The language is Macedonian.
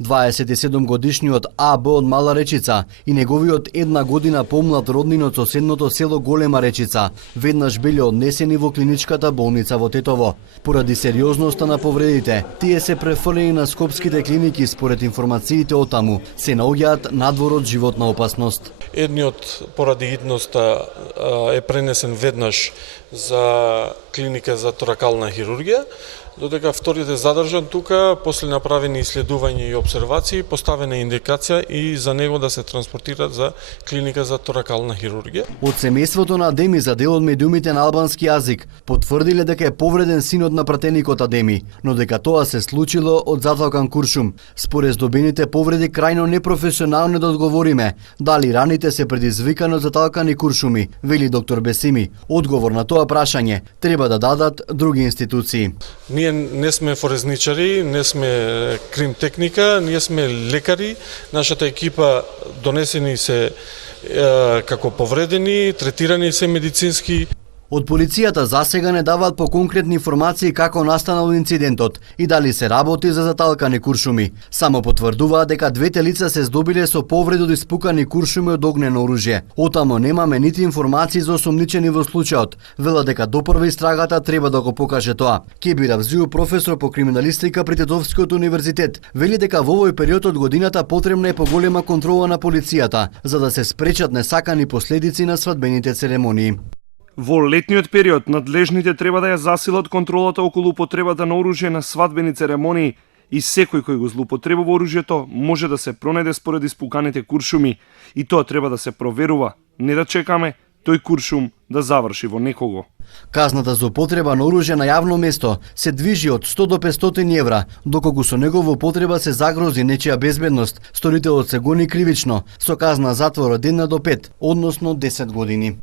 27 годишниот АБ од Мала Речица и неговиот една година помлад роднин од соседното село Голема Речица веднаш биле однесени во клиничката болница во Тетово. Поради сериозноста на повредите, тие се префрлени на скопските клиники. Според информациите од таму се наоѓаат надвор од животна опасност. Едниот поради хитноста е пренесен веднаш за клиника за торакална хирургија, додека вториот е задржан тука, после направени исследувања и обсервации, поставена индикација и за него да се транспортира за клиника за торакална хирургија. Од семејството на Адеми за дел од медиумите на албански јазик потврдиле дека е повреден синот на пратеникот Адеми, но дека тоа се случило од заталкан куршум. Според здобените повреди крајно непрофесионално да одговориме дали раните се предизвикани од заталкани куршуми, вели доктор Бесими. Одговор на тоа прашање треба да дадат други институции. Ние не сме форезничари, не сме крим техника, ние сме лекари. Нашата екипа донесени се како повредени, третирани се медицински. Од полицијата засега не даваат по конкретни информации како настанал инцидентот и дали се работи за заталкани куршуми. Само потврдуваат дека двете лица се здобиле со повреди од испукани куршуми од огнено оружје. Отамо немаме нити информации за осомничени во случајот. Вела дека допрва истрагата треба да го покаже тоа. Кебир Авзиу, професор по криминалистика при Тетовскиот универзитет, вели дека во овој период од годината потребна е поголема контрола на полицијата за да се спречат несакани последици на свадбените церемонии. Во летниот период надлежните треба да ја засилат контролата околу употребата на оружје на свадбени церемонии и секој кој го злоупотребува оружјето може да се пронајде според испуканите куршуми и тоа треба да се проверува, не да чекаме тој куршум да заврши во некого. Казната за употреба на оружје на јавно место се движи од 100 до 500 евра, доколку со негова употреба се загрози нечија безбедност, сторителот се гони кривично, со казна затвор од 1 до 5, односно 10 години.